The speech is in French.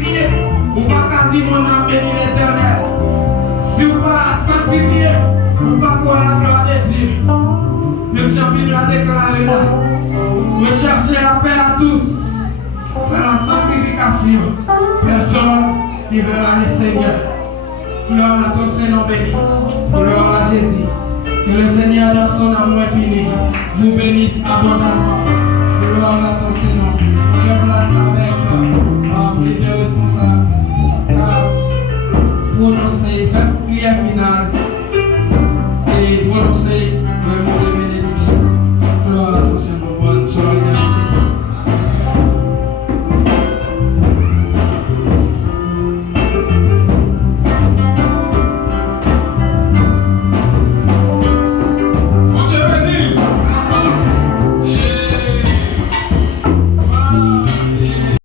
bien, ou pas qu'à dire mon âme bénit l'éternel. Si vous pas sentir bien, ou pas pour la gloire de Dieu. Même Jean-Pierre l'a déclaré là. Recherchez la paix à tous. C'est la sanctification. Personne qui verra le Seigneur. Gloire à ton Seigneur béni. Gloire à Jésus. Que le Seigneur dans son amour infini vous bénisse abondamment. Gloire à ton Seigneur. Je place avec les deux responsables. Prononcer, faire prière finale et prononcer le mot de